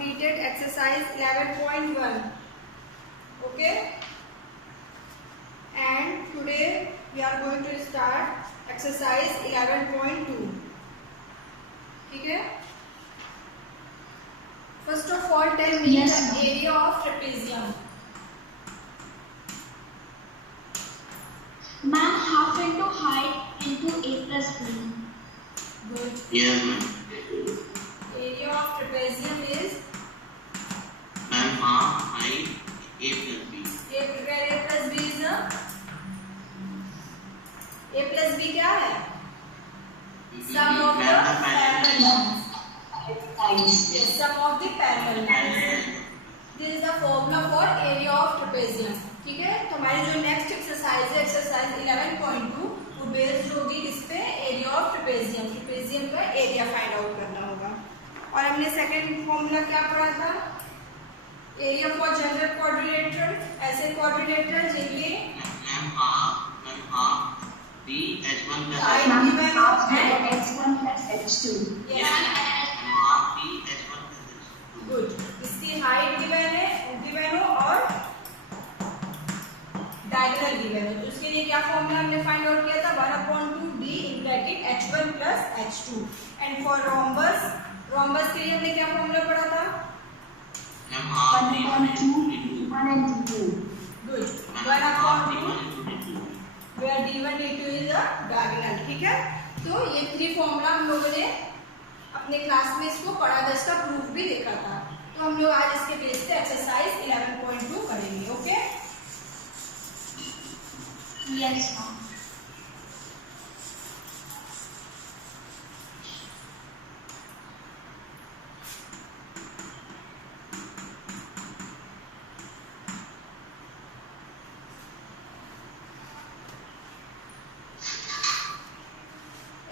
completed exercise 11.1. Okay, and today we are going to start exercise 11.2. ठीक है, first of all tell me the area of trapezium. Ma'am, half into height into a plus b. Good. Yes, ma'am. Area of trapezium is Ma'am, half height a plus b. where a plus b is a plus b क्या है? Sum of the parallel lines. Yes, sum of the parallel lines. This is the formula for area of trapezium. ठीक है, तो हमारी जो next exercise है exercise 11.2 वो based होगी इस पे एरिया ऑफ ट्रेपेजियम. ट्रेपेजियम का एरिया फाइंड आउट करना होगा. और हमने सेकंड फॉर्मूला क्या पढ़ा था? Area for general quadrilateral. ऐसे क्वाड्रिलेटरल जिनके half b h1 plus side given h1 plus h2. yes half b h1 plus h2. Good. इसकी हाइट गिवन हो और डायगोनल गिवन हो. तो उसके लिए क्या फॉर्मूला हमने फाइंड आउट किया था? 1/2 d in bracket h1 plus h2. And for rhombus के लिए हमने क्या फॉर्मूला पढ़ा था? Ma'am, half d1 into 1 and 2. Good. half 1/2 d1 into d2. where d1 d2 is a diagonal. ठीक है, तो ये 3 फॉर्मूला हम लोगों ने अपने क्लास में इसको पढ़ा था, इसका प्रूफ भी देखा था. तो हम लोग आज इसके बेस पे एक्सरसाइज 11.2 करेंगे. Okay Yes, ma'am.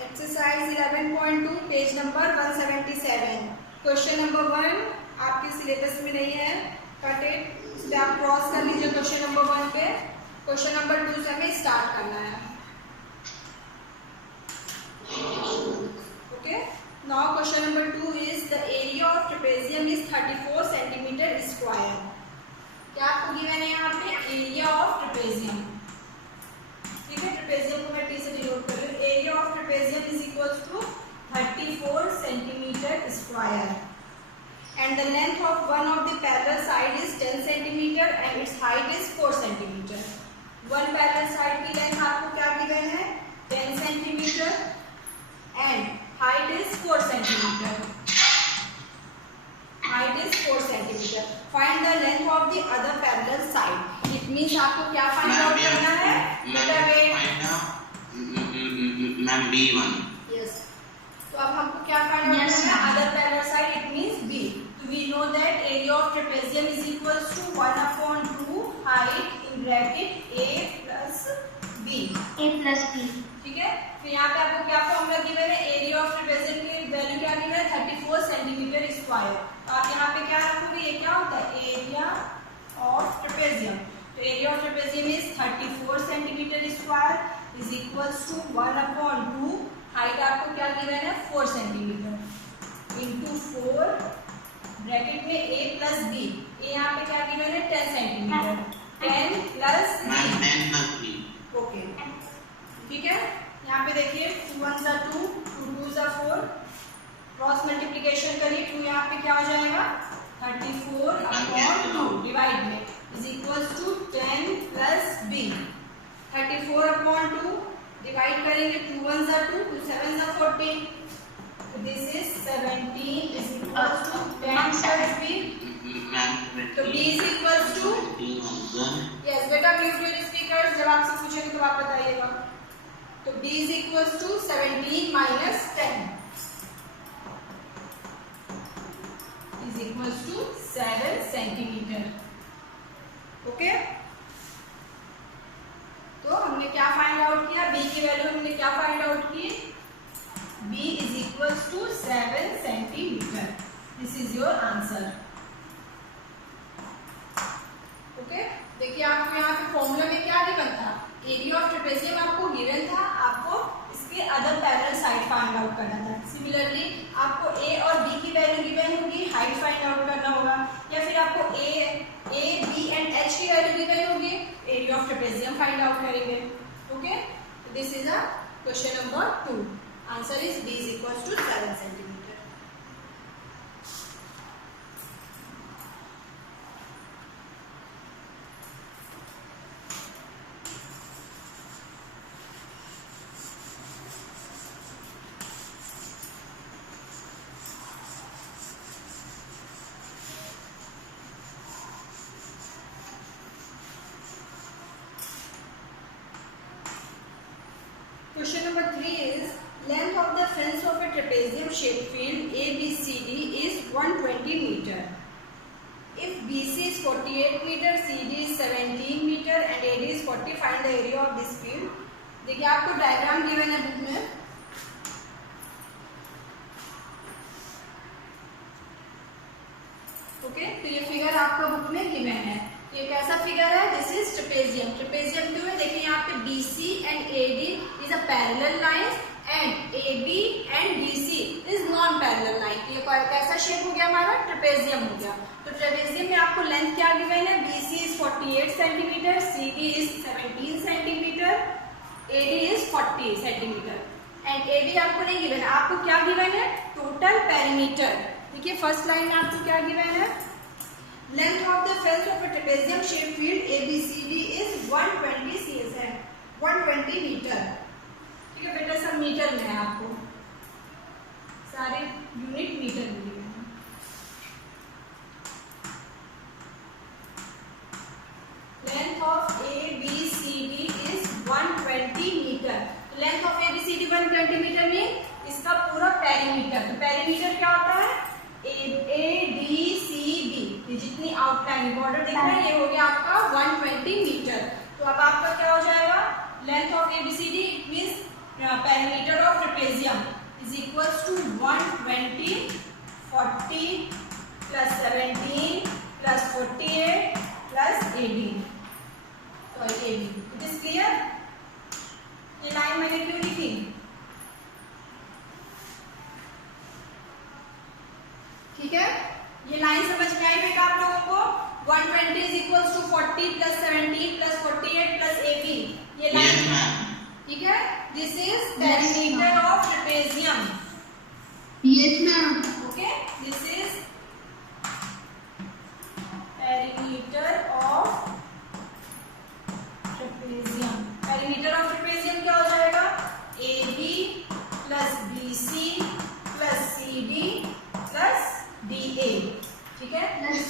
Exercise 11.2 page number 177. Question number 1 आपके सिलेबस में नहीं है, कट इट. इस पे आप क्रॉस कर लीजिए क्वेश्चन नंबर 1 पे. क्वेश्चन नंबर 2 से हमें स्टार्ट करना है. Okay, now question number 2 is the area of trapezium is 34 centimetre square. क्या आपको गिवन है यहाँ पे? Area of trapezium. ठीक है, ट्रेपेजियम को मैं टी से डिनोट कर लूँ. Area of trapezium is equals to 34 centimetre square and the length of one of the parallel side is 10 centimeter and its height is 4 centimeter. One parallel side की length आपको क्या given है? 10 centimeter and height is 4 centimeter. Height is 4 centimeter. Find the length of the other parallel side. It means आपको क्या find out करना है? Ma'am, b1. Yes. तो अब हमको क्या find out करना है? Other parallel side. It means b. We know that area of trapezium is equals to 1/2 height in bracket a plus b. A plus b. ठीक है, फिर यहाँ पे आपको क्या फॉर्मूला गिवन है? एरिया ऑफ ट्रेपेजियम की वैल्यू क्या गिवन है? 34 सेंटीमीटर स्क्वायर. तो आप यहाँ पे क्या रखोगे? ये क्या होता है? Area of trapezium. तो area of trapezium is 34 centimetre square is equals to 1/2. Height आपको क्या गिवन है? 4 सेंटीमीटर इंटू 4 ब्रैकेट में a प्लस b. ए यहाँ पे क्या गिवन है? 10 centimetre. 10 plus Ma'am, b. 10 plus 3. Okay, ठीक है. यहाँ पे देखिए 2 1 जा 2, 2 2 जा 4. क्रॉस मल्टीप्लिकेशन करिए. 2 यहाँ पे क्या हो जाएगा? 34/2 डिवाइड में is equals to 10 plus b. 34/2 divide करेंगे. 2 1 जा 2, 2 7 जा 14. This is 17 is equals to 10 plus b. So b is equals to yes बेटा म्यूट योर स्पीकर्स. जब आपसे पूछेंगे तो आप बताइएगा. तो b is equals to 17 minus 10 is equals to 7 centimeter. Okay, तो हमने क्या फाइंड आउट किया? b की वैल्यू हमने क्या फाइंड आउट की? b is equals to 7 centimeter. This is your answer. Okay, देखिए आपको यहाँ पे फॉर्मूला में क्या गिवन था? एरिया ऑफ ट्रेपेजियम आपको गिवन था. आपको इसके other parallel side find out करना था. सिमिलरली आपको a और b की वैल्यू गिवन होगी, हाइट फाइंड आउट करना फाइंड आउट करेंगे. Okay, this is a question number 2. Answer is b is equal to 7 centimetre. Question number 3 is length of the fence of a trapezium shaped field ABCD is 120 meter. If BC is 48 meter, CD is 17 meter and AD is 40, find the area of this field. देखिए आपको diagram given है book में. Okay, तो ये figure आपको book में given है. ये कैसा फिगर है? This is trapezium. ट्रेपेजियम क्यों है? देखिए यहाँ पे BC and AD is a parallel lines and AB and BC is non parallel line. ये कैसा शेप हो गया हमारा? ट्रेपेजियम हो गया. तो ट्रेपेजियम में आपको लेंथ क्या गिवन है? BC is 48 centimetre, CD is 17 centimetre, AD is 40 centimetre and AB आपको नहीं गिवन है. आपको क्या गिवन है? Total perimeter. देखिए फर्स्ट लाइन में आपको क्या गिवन है? Length of the fence of a trapezium shaped field ABCD is 120 cm, 120 metre. ठीक है बेटा, सब मीटर में है, आपको सारे यूनिट मीटर में दिए हैं. Length of ABCD is 120 metre. Length of ABCD 120 metre में इसका पूरा पेरीमीटर. तो पेरीमीटर क्या होता है? ADCB, ये जितनी आउटलाइन बॉर्डर दिख रहा है ये हो गया आपका 120 मीटर. तो अब आपका क्या हो जाएगा? Length of ABCD it means perimeter of trapezium is equals to 120 40 plus 17 plus 48 plus 18. Sorry AB. It is clear? ये लाइन मैंने क्यों लिखी? ठीक है, ये लाइन समझ में आई बेटा आप लोगों को? 120 is equals to 40 plus 17 plus 48 plus AB. ये लाइन ठीक है. This is perimeter of trapezium. Yes, ma'am. Okay, this is perimeter of trapezium. Perimeter of trapezium क्या हो जाएगा? AB plus BC plus CD plus DA. ठीक है, yes.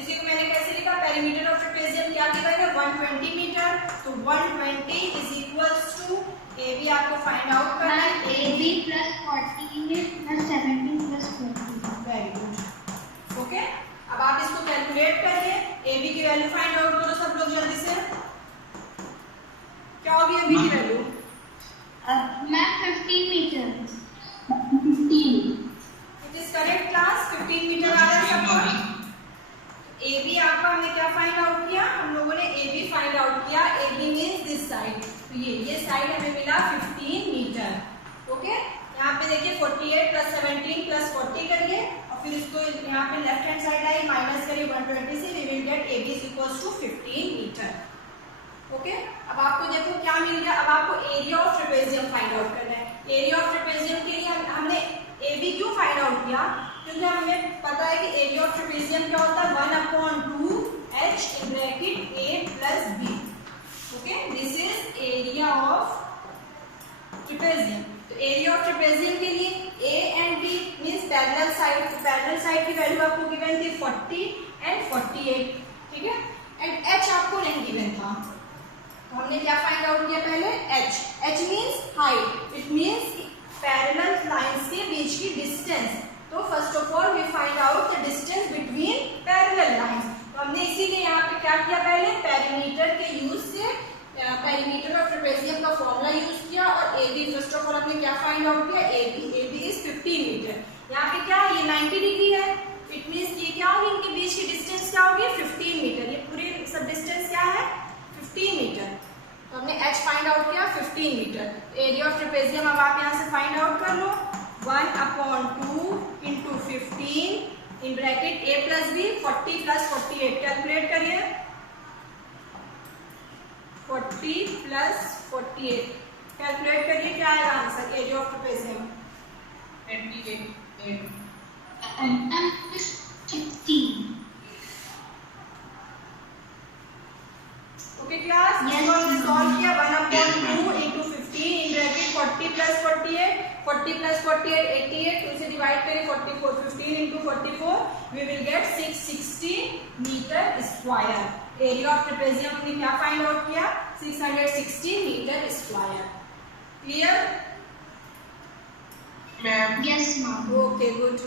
इसी को मैंने कैसे लिखा? पेरीमीटर ऑफ ट्रेपेजियम क्या गिवन है? 120 मीटर. तो 120 इज इक्वल्स टू AB आपको फाइंड आउट करना है. AB plus 48 plus 17 plus 40. Very good. Okay, अब आप इसको कैलकुलेट करिए. AB की वैल्यू फाइंड आउट करो सब लोग जल्दी से. क्या होगी AB की वैल्यू? मैम 15 मीटर. 15. It is correct class. 15 metre आ रहा है सबको. AB आपका हमने क्या फाइंड आउट किया? हम लोगों ने AB फाइंड आउट किया. AB means this side. तो ये साइड हमें मिला 15 मीटर. ओके, यहाँ पे देखिए 48 प्लस 17 प्लस 40 करिए और फिर इसको यहाँ पे लेफ्ट हैंड साइड आई माइनस करिए 120 से. We will get AB is equals to 15 metre. Okay, अब आपको देखो क्या मिल गया. अब आपको area of trapezium find out करना है. एरिया ऑफ ट्रेपेजियम के लिए हमने AB क्यों फाइंड आउट किया? क्योंकि हमें पता है कि एरिया ऑफ ट्रेपेजियम क्या होता है? 1/2 H in bracket A plus B. Okay, this is area of trapezium. तो एरिया ऑफ ट्रेपेजियम के लिए A and B means parallel side. Parallel side की वैल्यू आपको गिवन थी 40 एंड 48. ठीक है, एंड H आपको नहीं गिवन था. तो हमने क्या फाइंड आउट किया पहले? H. H means height. It means parallel lines के बीच की डिस्टेंस. तो first of all we find out the distance between parallel lines. तो हमने इसीलिए यहाँ पे क्या किया? पहले पेरीमीटर के यूज से पेरीमीटर ऑफ ट्रेपेजियम का फॉर्मूला यूज किया और AB फर्स्ट ऑफ ऑल हमने क्या फाइंड आउट किया? AB is 15 metre. यहाँ पे क्या है? ये 90 डिग्री है. इट मींस ये क्या होगी? इनके बीच की डिस्टेंस क्या होगी? 15 मीटर. ये पूरी सब डिस्टेंस क्या है? 15 मीटर. तो हमने H फाइंड आउट किया 15 मीटर. एरिया ऑफ ट्रेपेजियम अब आप यहाँ से फाइंड आउट कर लो. 1/2 into 15 in bracket A plus B 40 plus 48. Calculate करिए. 40 प्लस 48, कैलकुलेट करिए क्या आएगा answer area of trapezium. 28. And 16. Okay class, इसको हमने सॉल्व किया 1/2 into 15 in bracket 40 plus 48, 40 plus 48 88, तो इसे डिवाइड करें 44, 15 into 44 we will get 660 metre square. Area of trapezium हमने क्या फाइंड आउट किया, 660 metre square. Clear? Ma'am. Yes, ma'am. Okay good.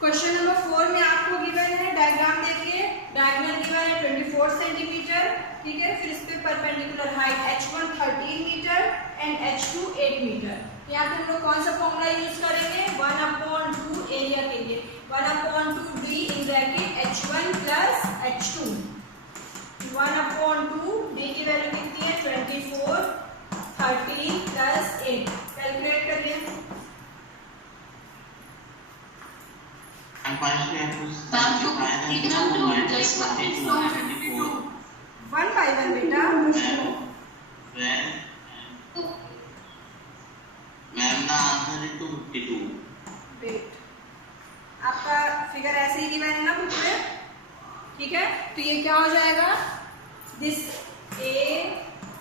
Question number 4 में आपको गिवन है, डायग्राम देखिए, डायगोनल गिवन है 24 सेंटीमीटर, ठीक है। फिर इस पे perpendicular height h1 13 metre and h2 8 metre. यहाँ पे हम लोग कौन सा फॉर्मूला यूज करेंगे, 1/2 एरिया के लिए 1/2 d in bracket h1 plus h2, 1/2 d की वैल्यू कितनी है 24, 13 प्लस 8, कैलकुलेट करिए। And finally, I have to Ma'am, simplify to the equal to minus this one 22 and 24. 1 by 1 बेटा। Ma'am, the answer is 252. Wait, आपका figure ऐसे ही given है ना book में, ठीक है। तो ये क्या हो जाएगा, this A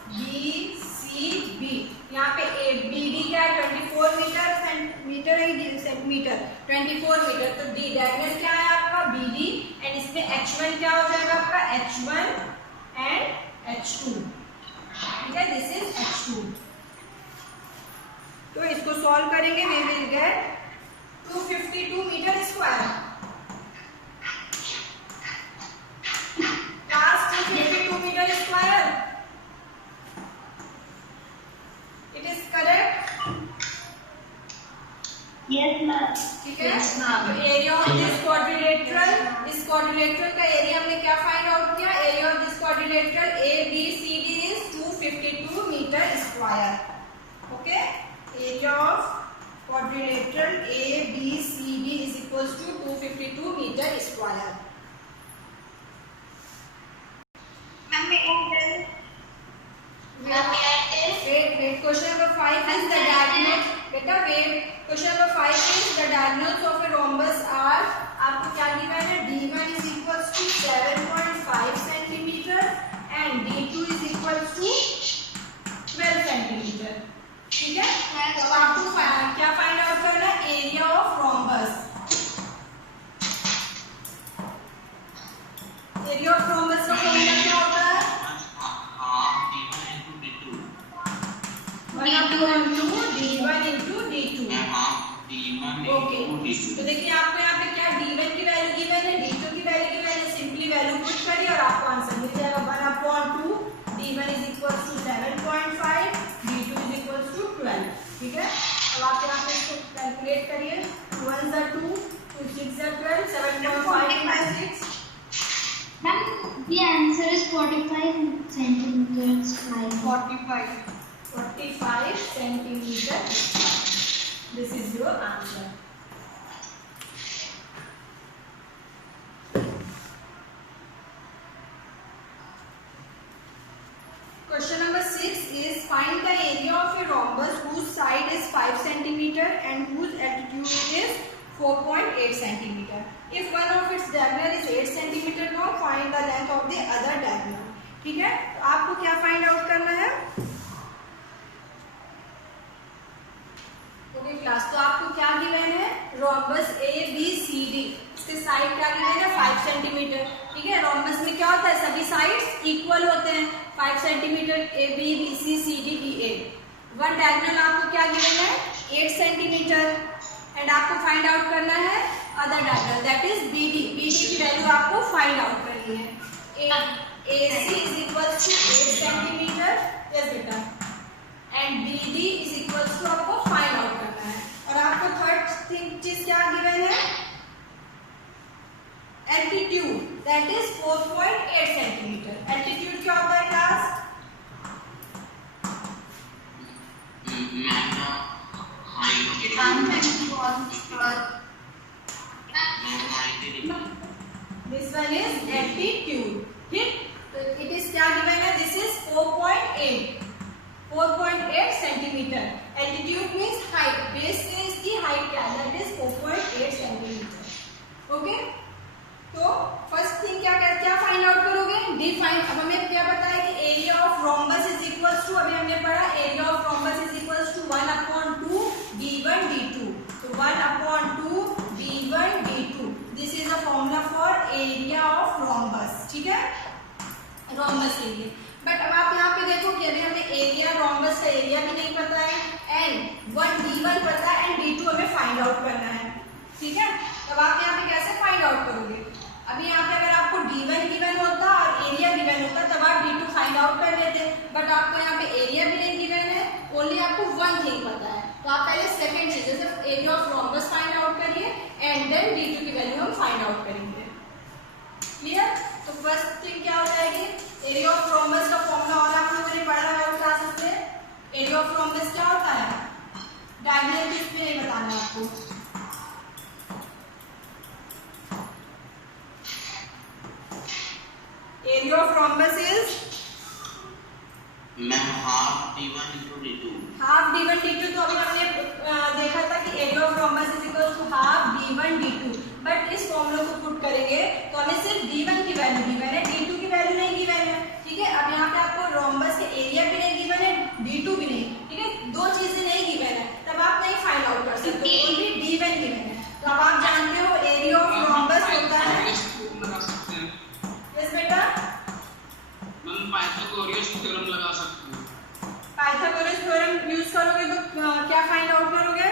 B C B, यहाँ पे ए बी डी क्या है 24 मीटर, सेंटीमीटर है सेंटीमीटर 24 मीटर, तो डी डायगोनल क्या है आपका बी डी, एंड इसमें h1 क्या हो जाएगा आपका h1 एंड h2, ठीक है, दिस इज h2। तो इसको सॉल्व करेंगे, we will get 252 metre square. Class 252 metre square, it is correct, Yes, ma'am. ठीक है। Yes, ma'am. तो एरिया ऑफ दिस क्वाड्रिलेटरल, इस क्वाड्रिलेटरल का एरिया हमने क्या फाइंड आउट किया, area of this quadrilateral A B C D is 252 metre square. Okay, area of quadrilateral A B C D is equals to 252 metre square. Ma'am, may I tell? Ma'am, may I tell? Wait. Question number 5 is the diagonal. बेटा wait. Question number 5 is the diagonals of a rhombus are, आपको क्या given है, D1 is equals to 7.5 centimeter and D2 is equals to 12 centimeter, ठीक है। तो आपको क्या find out करना है, area of rhombus। Area of rhombus का फॉर्मूला क्या होता है, Half D1 into D2. 1/2 D1 into D2। Ma'am, half D1 okay, into तो D2. देखिए आपको यहाँ पे क्या D1 की वैल्यू गिवन है, D2 की वैल्यू गिवन है, सिंपली वैल्यू पुट करिए और आपको आंसर मिल जाएगा 1/2 D1 is equals to 7.5, D2 is equals to 12, ठीक है। अब आप यहाँ पे इसको कैलकुलेट करिए, 1 is 2, 2 6 is 12, 7.5 into 6, Ma'am, the answer is 45 centimeters square. 45 centimeter, this is your answer। Question number 6 is find the area of a rhombus whose side is 5 centimeter and whose altitude is 4.8 centimeter. If one of its diagonal is 8 centimeter long, find the length of the other diagonal. ठीक है, तो आपको क्या find out करना है, okay class. तो आपको क्या गिवन है, rhombus A B C D, इसके साइड क्या गिवन है 5 सेंटीमीटर, ठीक है। रोम्बस में क्या होता है, सभी साइड्स इक्वल होते हैं, 5 centimetre A B B C D D A. One diagonal आपको क्या गिवन है 8 सेंटीमीटर एंड आपको फाइंड आउट करना है other diagonal, that is B D. B D की वैल्यू आपको फाइंड आउट करनी है, AC is equals to 8 centimetre, yes बेटा, and BD is equals to आपको फाइंड आउट करना है। और आपको थर्ड चीज क्या गिवन है, altitude, that is 4.8 centimetre. Altitude क्या होता है class, Ma'am, the height. Ma'am, Ma'am, height is this one is altitude, ठीक। 4.8 centimetre. Altitude means height, base से इसकी हाइट क्या है, दैट इज 4.8 सेंटीमीटर। ओके, तो फर्स्ट थिंग क्या फाइंड आउट करोगे, डी फाइंड। अब हमें क्या पता है कि area of rhombus is equals to, अभी हमने पढ़ा area of rhombus is equals to 1/2 d1 d2। तो 1/2 d1 d2, this is a formula for area of rhombus. ठीक है, रोम्बस के लिए। बट अब आप यहाँ पे देखो कि अभी हमें एरिया, रोम्बस का एरिया भी नहीं पता है एंड 1 d1 पता है एंड d2 हमें फाइंड आउट करना है। ठीक है, तब आप यहाँ पे कैसे फाइंड आउट करोगे, अभी यहाँ पे अगर आपको d1 गिवन होता और एरिया गिवन होता तब आप d2 फाइंड आउट कर लेते, बट आपको यहाँ पे एरिया भी नहीं गिवन है, ओनली आपको वन थिंग पता है। तो आप पहले सेकंड चीज जैसे area of rhombus find out करिए एंड देन d2 की वैल्यू हम फाइंड आउट करेंगे। क्लियर? तो फर्स्ट थिंग क्या हो जाएगी, एरिया ऑफ रोम्बस का फॉर्मूला और आप लोगों ने पढ़ा है और क्लासेस में। एरिया ऑफ रोम्बस क्या होता है, डायगोनल भी इसमें नहीं बताना है आपको। Area of rhombus is ma'am half d1 into d2। Half d1 d2, तो अभी हमने देखा था कि area of rhombus is equal to half d1 d2, but इस फॉर्मूला को पुट करेंगे तो हमें सिर्फ d1 की वैल्यू गिवन है, d2 की वैल्यू नहीं गिवन है। ठीक है, अब यहाँ पे आपको रोम्बस के एरिया भी नहीं गिवन है, d2 भी नहीं। ठीक है, दो चीजें नहीं गिवन है, तब आप नहीं फाइंड आउट कर सकते, ओनली d1 गिवन है। तो अब आप जानते हो एरिया ऑफ रोम्बस होता है, यस बेटा, पाइथागोरस थ्योरम लगा सकते हैं। पाइथागोरस थ्योरम यूज करोगे तो क्या फाइंड आउट करोगे,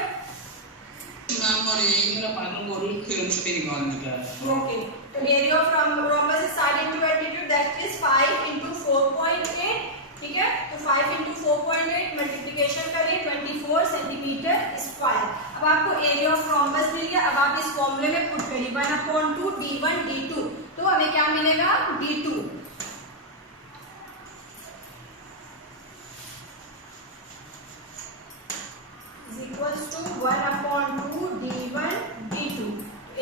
मैम और यही मेरा पाइथागोरस थ्योरम से भी निकालने का है। ओके, तो area of rhombus is side into altitude, that is 5 into 4.8। ठीक है, तो 5 into 4.8 मल्टीप्लिकेशन करिए 24 सेंटीमीटर स्क्वायर। अब आपको एरिया ऑफ रोम्बस मिल गया, अब आप इस फॉर्मूले में पुट करिए 1/2 d1 d2, तो हमें क्या मिलेगा, d2 is equals to 1/2 d1 d2।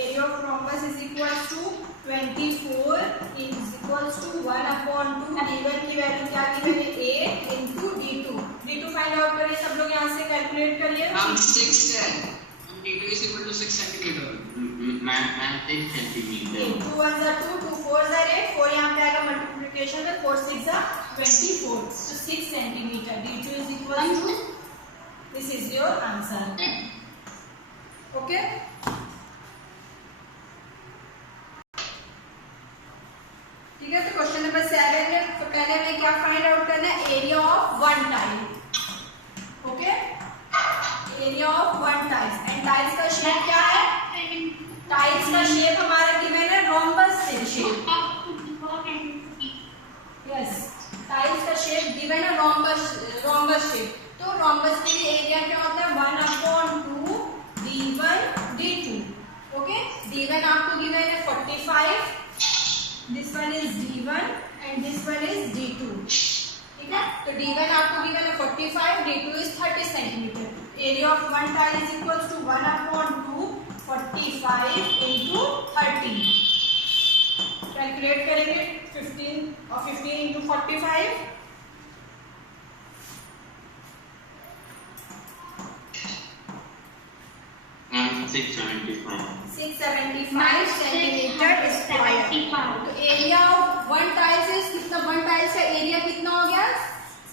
Area of rhombus is equals to 24 is equals to 1/2 d1 की वैल्यू क्या गिवन है, 8 into d2। d2 find out करिए सब लोग, यहाँ से कैलकुलेट करिए। हम 6 है, हम d2 is equal to 6 centimetre. Ma'am 6 centimetre. 2 1 are 2, 2 4 are 8, 4 यहाँ पे आएगा मल्टीप्लिकेशन में, 4 6 are 24, तो 6 centimetre. d2 is equal to, this is your answer। Okay, ठीक है, तो क्वेश्चन नंबर 7 में तो पहले हमें क्या फाइंड आउट करना है, area of one tile. Okay, area of one tiles and tiles का शेप क्या है, टाइल्स का शेप हमारा गिवन है रोम्बस शेप। यस, टाइल्स का शेप गिवन है रोम्बस शेप। तो रोम्बस के लिए एरिया क्या होता है, 1/2 d1 d2। ओके, d1 आपको गिवन है 45, this one is d1 and this one is d2। ठीक है, तो d1 आपको गिवन है 45, d2 इज 30 centimetre. Area of one tile is equal to 1/2 45 into 30। Calculate करेंगे 15 और 15 into 45, मैम 675 सेंटीमीटर स्क्वायर। तो area of one tiles is कितना, वन टाइल्स का एरिया कितना हो गया,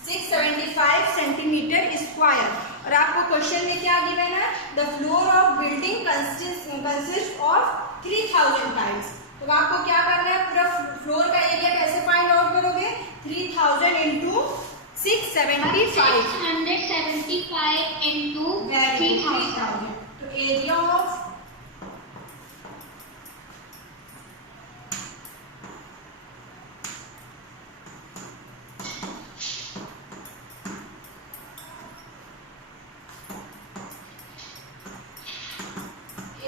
675 सेंटीमीटर स्क्वायर। और आपको क्वेश्चन में क्या गिवन है, the floor of building consist of 3000 tiles. तो आपको क्या करना है, पूरा फ्लोर का एरिया कैसे फाइंड आउट करोगे, 3000 into 675 675 into 3000। तो area of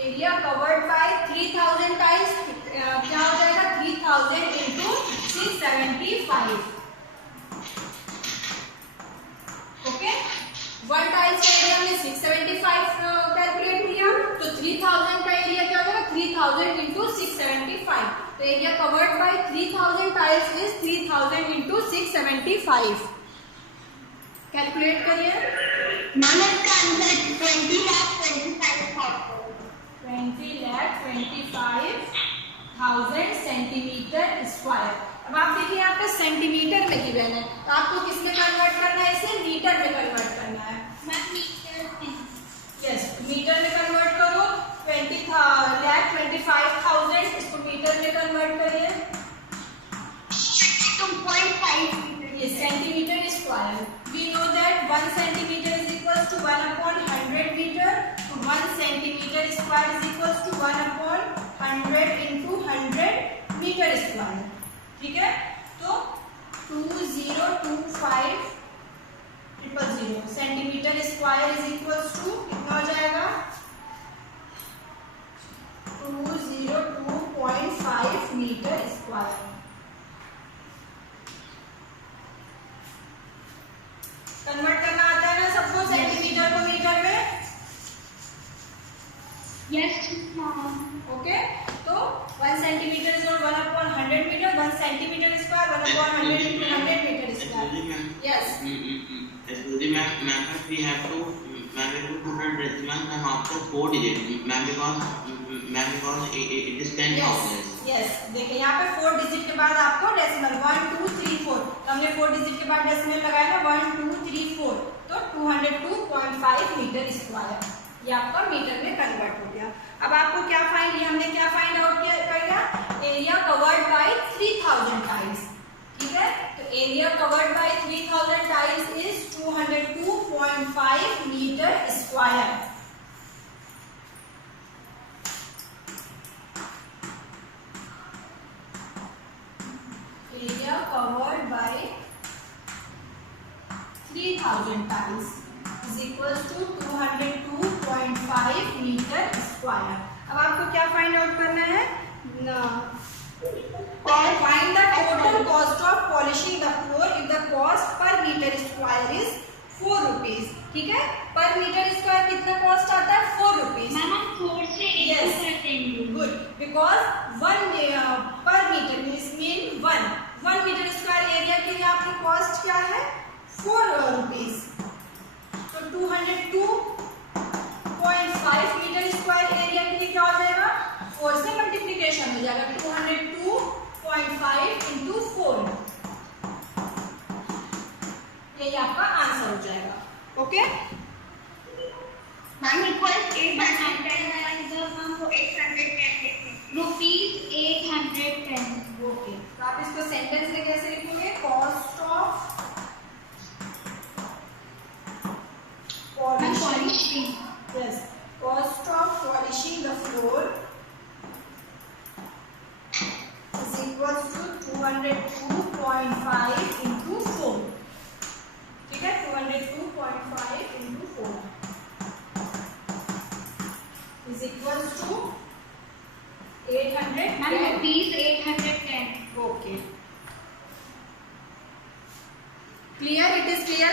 area covered by 3000 tiles क्या हो जाएगा, 3000 into 675। ओके, वन टाइल्स का एरिया हमने 675 कैलकुलेट किया, तो 3000 का एरिया क्या हो जाएगा, 3000 into 675। तो area covered by 3000 tiles is 3000 into 675. Calculate करिए. मैम इसका आंसर 20,25,000 सेंटीमीटर स्क्वायर. अब आप देखिए यहाँ पे सेंटीमीटर में गिवन है, तो आपको किस में कन्वर्ट करना है, इसे मीटर में कन्वर्ट करना है. मैम मीटर में. यस, मीटर में कन्वर्ट करो. 20,25,000 इसको मीटर में कन्वर्ट करिए. 2.5 मीटर. ये centimetre square. We know that 1 centimetre is equals to 1/100 metre. 1 centimetre square is equals to 1/100 into 100 metre square. ठीक है, तो 2025,000 centimetre square is equals to कितना हो जाएगा, 202.5 मीटर स्क्वायर. कन्वर्ट करना आता है ना सबको सेंटीमीटर को मीटर में. Yes ma'am. ओके, तो 1 centimetre is 1/100 metre. 1 centimetre square 1/100 into 100 metre square. Yes, Excuse me, ma'am, we have to put a decimal sum after 4 digits, ma'am, because it is 10,000. Yes. देखिए यहाँ पे 4 digit के बाद आपको decimal 1 2 3 4, तो हमने 4 digit के बाद डेसिमल लगाया ना 1 2 3 4, तो 202.5 मीटर स्क्वायर. ये आपका मीटर में कन्वर्ट हो गया. अब आपको क्या फाइंड, ये हमने क्या फाइंड आउट किया, एरिया कवर्ड बाय 3000 टाइल्स. ठीक है, तो area covered by 3000 tiles is 202.5 metre square. Area covered by 3000 tiles is equals to 202.5 metre square. अब आपको क्या फाइंड आउट करना है, find the total cost of polishing the floor if the cost per meter square is 4 rupees. ठीक है, पर metre square कितना cost आता है, 4 रुपीज. मैम हम 4 से 1 Yes. करते हैं. गुड, बिकॉज 1 पर metre means 1 metre square area के लिए आपकी कॉस्ट क्या है, 4 रुपीज. तो 202.5 मीटर स्क्वायर एरिया के लिए क्या हो जाएगा, 4 से मल्टीप्लीकेशन हो जाएगा. 202.5 इंटू 4, यही आपका आंसर हो जाएगा. Okay, ma'am equals 810 rupees 810. Okay. तो आप इसको सेंटेंस में कैसे लिखोगे, cost of polishing. Yes, cost of polishing the floor is equals to 202.5 into 4. ठीक है, 202.5 into 4 is equals to 810. Ma'am rupees 810. Okay. Clear? It is clear.